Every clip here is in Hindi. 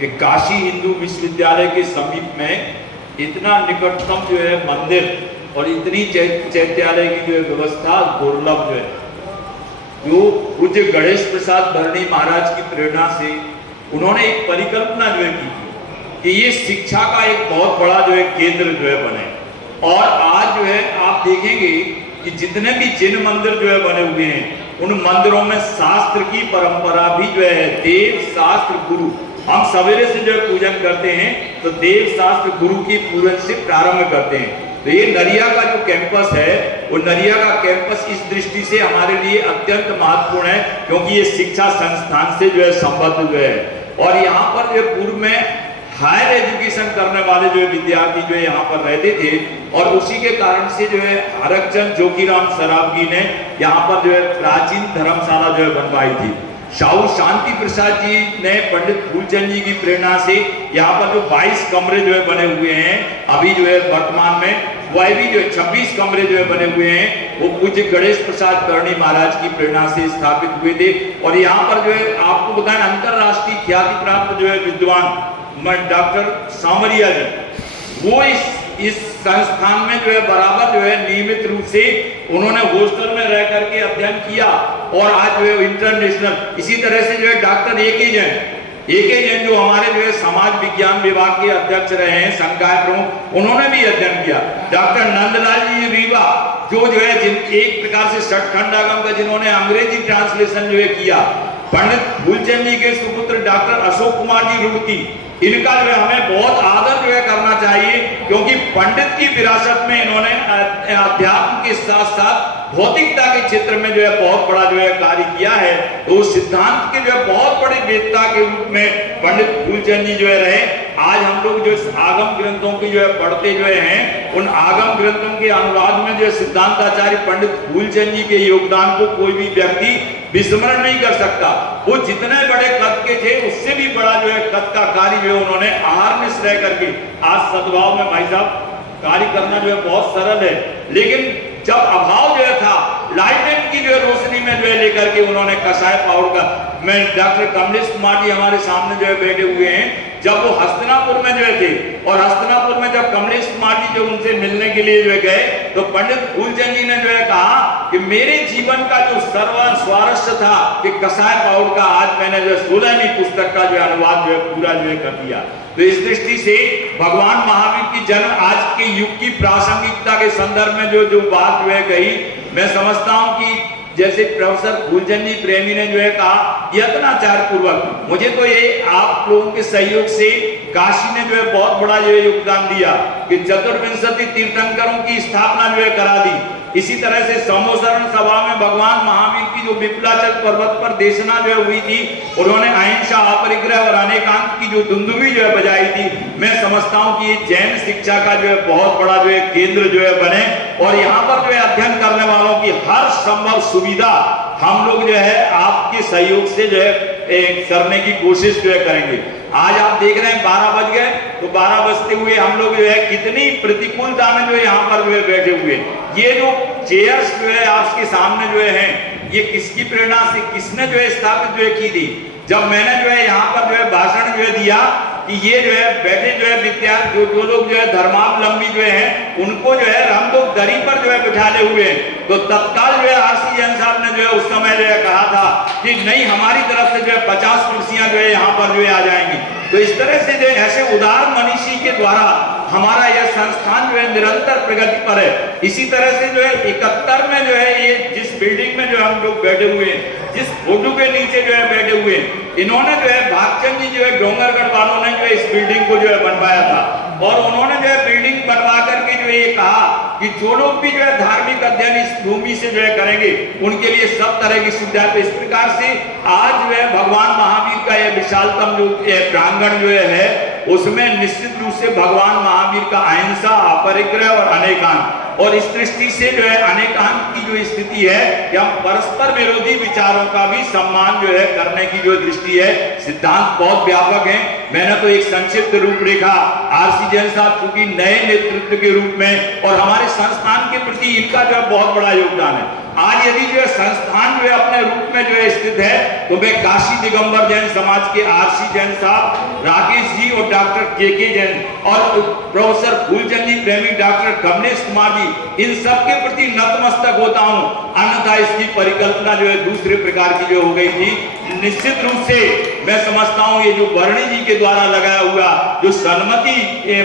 कि काशी हिंदू विश्वविद्यालय के समीप में इतना निकटतम जो है मंदिर और इतनी चैत्यालय की जो है व्यवस्था दुर्लभ जो है। जो पूज्य गणेश प्रसाद भरणी महाराज की प्रेरणा से उन्होंने एक परिकल्पना जो है की कि ये शिक्षा का एक बहुत बड़ा जो है केंद्र जो है बने। और आज जो है आप देखेंगे कि जितने भी जिन मंदिर जो है बने हुए हैं उन मंदिरों में शास्त्र की परंपरा भी जो है देव शास्त्र गुरु, हम सवेरे से जो है पूजन करते हैं तो देव शास्त्र गुरु की पूजन से प्रारंभ करते हैं। तो ये नरिया का जो कैंपस है वो नरिया का कैंपस इस दृष्टि से हमारे लिए अत्यंत महत्वपूर्ण है क्योंकि ये शिक्षा संस्थान से जो है संबद्ध जो है। और यहाँ पर जो पूर्व में हायर एजुकेशन करने वाले जो विद्यार्थी जो यहाँ पर रहते थे और उसी के कारण से जो है हरकचंद जोगीराम सरावगी ने यहाँ पर जो है प्राचीन धर्मशाला जो है बनवाई थी। साहू शांति प्रसाद जी ने पंडित फूलचंद जी की प्रेरणा से यहाँ पर जो 22 कमरे जो है बने हुए हैं अभी जो है वर्तमान में वह भी जो 26 कमरे जो है बने हुए हैं वो पूज्य गणेश प्रसाद करणी महाराज की प्रेरणा से स्थापित हुए थे। और यहाँ पर जो है आपको बताएं अंतरराष्ट्रीय ख्याति प्राप्त जो है विद्वान डॉक्टर सामरिया जी वो इस संस्थान में जो है बराबर जो है नियमित रूप से उन्होंने हॉस्टल में रह करके अध्ययन किया और आज जो है इंटरनेशनल। इसी तरह से जो है डॉक्टर ए के जैन जो हमारे जो है समाज विज्ञान विभाग के अध्यक्ष रहे हैं संकाय प्रमुख, उन्होंने भी अध्ययन किया। डॉक्टर नंदलाल जी रीवा जो है एक प्रकार से सठखंड आगम का जिन्होंने अंग्रेजी ट्रांसलेशन जो है किया। पंडित फूलचंद जी के सुपुत्र डॉक्टर अशोक कुमार जी रुड़की, इनका जो है हमें बहुत आदर जो है करना चाहिए क्योंकि पंडित की विरासत में इन्होंने अध्यात्म के साथ साथ भौतिकता के क्षेत्र में जो है बहुत बड़ा जो है कार्य किया है। तो उस सिद्धांत के जो है बहुत बड़े वेत्ता के रूप में पंडित फूलचंद जी जो है रहे। आज हम लोग जो आगम ग्रंथों की जो है पढ़ते जो हैं उन आगम ग्रंथों के अनुवाद में जो है सिद्धांताचार्य पंडित फूलचंद जी के योगदान को कोई भी व्यक्ति विस्मरण नहीं कर सकता। वो जितने बड़े कद के थे उससे भी बड़ा जो है कद का कार्य जो उन्होंने आहार में रह करके आज सद्भाव में भाई साहब कार्य करना जो है बहुत सरल है। लेकिन जब अभाव जो है था लाइटनिंग की जो है रोशनी में जो है लेकर के उन्होंने कसाय पाउडर का, मैं डॉक्टर कमलेश कुमार जी हमारे सामने जो है बैठे हुए हैं, जब वो हस्तिनापुर में जो है थे और हस्तिनापुर में जब कमलेश कुमार जी जो उनसे मिलने के लिए जो है गए तो पंडित फूलचंद जी ने जो है कहा कि मेरे जीवन का जो स्वारस्य था कि कसाय पाउडर का, आज मैंने जो 16वीं पुस्तक का जो अनुवाद जो है पूरा जो है कर दिया। तो इस दृष्टि से भगवान महावीर की जन्म आज के युग की प्रासंगिकता के संदर्भ में जो बात जो है कही, मैं समझता हूं कि जैसे प्रोफेसर फूलचंद जी प्रेमी ने जो है कहा यत्नाचार पूर्वक, मुझे तो ये आप लोगों के सहयोग से काशी ने जो है बहुत बड़ा जो है योगदान दिया कि चतुर्विंशति तीर्थंकरों की स्थापना जो है करा दी। इसी तरह से समोसरण सभा में भगवान महावीर की जो विपुलाचल पर्वत पर देशना जो है हुई थी, उन्होंने अहिंसा अपरिग्रह और अनेकांत की जो दुंदुभी जो है बजाई थी। मैं समझता हूं कि ये जैन शिक्षा का जो है बहुत बड़ा जो है केंद्र जो है बने और यहाँ पर जो है अध्ययन करने वालों की हर संभव सुविधा हम लोग जो है आपके सहयोग से जो है करने की कोशिश जो है करेंगे। आज आप देख रहे हैं 12 बज गए तो 12 बजते हुए हम लोग जो है कितनी प्रतिकूलता में जो है यहाँ पर जो है बैठे हुए। ये जो चेयर्स जो है आपके सामने जो है ये किसकी प्रेरणा से किसने जो है स्थापित जो है की थी। जब मैंने जो है यहाँ पर जो है भाषण जो है दिया कि ये जो है बैठे जो है विद्यार्थी जो लोग जो है धर्मावलंबी जो है उनको जो है हम लोग दरी पर जो है बिठाले हुए हैं, तो तत्काल जो है आरसी जैन साहब ने जो है उस समय जो है कहा था कि नहीं हमारी तरफ से जो है 50 कुर्सियां जो है यहाँ पर जो है आ जाएंगी। तो इस तरह से जो ऐसे उदार मनीषी के द्वारा हमारा यह संस्थान जो है निरंतर प्रगति पर है। इसी तरह से जो है 71 में जो है ये जिस बिल्डिंग में जो हम लोग बैठे हुए हैं, जिस फोटो के नीचे जो है बैठे हुए हैं, इन्होंने जो है भागचंद जी जो है डोंगरगढ़ वालों ने जो है इस बिल्डिंग को जो है बनवाया था और उन्होंने जो है बिल्डिंग बनवा करके जो है ये कहा कि जो लोग भी जो है धार्मिक अध्ययन इस भूमि से जो है करेंगे उनके लिए सब तरह की सुविधा। तो इस प्रकार से आज जो है भगवान महावीर का यह विशालतम जो प्रांगण जो है उसमें निश्चित रूप से भगवान महावीर का अहिंसा अपरिग्रह और अनेकांत, और इस दृष्टि से जो है अनेकांत की जो स्थिति है कि हम परस्पर विरोधी विचारों का भी सम्मान जो है करने की जो दृष्टि है। सिद्धांत बहुत व्यापक है। मैंने तो एक संक्षिप्त रूपरेखा आरसी जैन साहब चूंकि नए नेतृत्व के रूप में और हमारे संस्थान के प्रति इनका जो है बहुत बड़ा योगदान है। आज यदि जो है संस्थान जो है अपने रूप में जो है स्थित है, तो मैं काशी दिगंबर जैन समाज के आरसी जैन साहब, राकेश जी और डॉक्टर के जैन और प्रोफेसर फूलचंद जी प्रेमी, डॉक्टर कमलेश कुमार जी, इन सब के प्रति नतमस्तक होता हूं। अन्यथा इसकी परिकल्पना जो है दूसरे प्रकार की जो हो गई थी। निश्चित रूप से मैं समझता हूं ये जो वर्णी जी के द्वारा लगाया हुआ जो सन्मति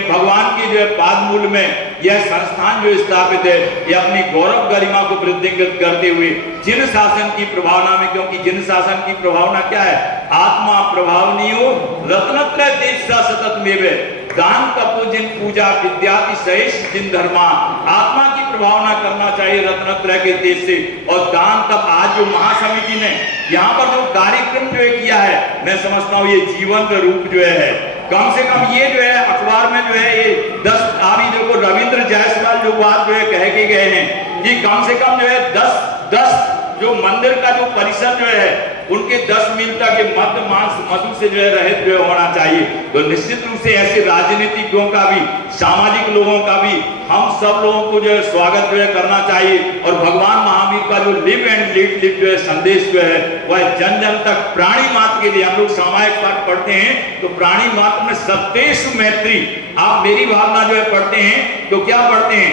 भगवान के जो है पादमूल में यह संस्थान जो स्थापित है, ये अपनी गौरव गरिमा को वृद्धिंगत करते हुए जिन शासन की प्रभावना में, क्योंकि जिन शासन की प्रभावना क्या है, आत्मा प्रभावनीयो रत्नत्रय तेज सतत मेवे, दान तपो जिन पूजा विद्याति सहिष जिन धर्मा। आत्मा की प्रभावना करना चाहिए रत्नत्रय के तेज से, और दान तप आज जो महासमिति ने यहाँ पर जो कार्यक्रम जो है किया है, मैं समझता हूँ ये जीवंत रूप जो है, कम से कम ये जो है अखबार में जो है ये 10 अभी देखो रविंद्र जायसवाल जो बात जो है कह के गए हैं कि कम से कम जो है 10 जो मंदिर का जो परिसर जो है उनके 10 मील तक ये मध्य मांस मधु से जो है रहित जो होना चाहिए। तो निश्चित रूप से ऐसे राजनीतिज्ञों का भी, सामाजिक लोगों का भी हम सब लोगों को जो है स्वागत जो है करना चाहिए। और भगवान महावीर का जो लिव एंड लीड लिव जो है संदेश जो है वह जन जन तक प्राणी मात्र के लिए, हम लोग सामायिक पाठ पढ़ते हैं तो प्राणी मात्र में सत्येषु मैत्री, आप मेरी भावना जो है पढ़ते हैं तो क्या पढ़ते हैं,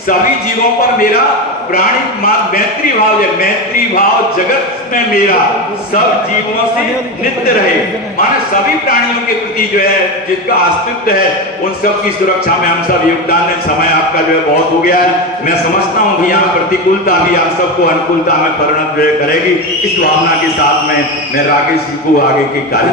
सभी जीवों पर मेरा प्राणी मैत्री भाव है, मैत्री भाव जगत में मेरा सब जीवों से नित्य रहे। माने सभी प्राणियों के प्रति जो है जिसका अस्तित्व है उन सब की सुरक्षा में हम सब योगदान दें। समय आपका जो है बहुत हो गया है, मैं समझता हूँ कि यहाँ प्रतिकूलता भी हम सबको अनुकूलता में परिणत जो है करेगी। इस भावना के साथ में मैं राकेश जी को आगे के कार्य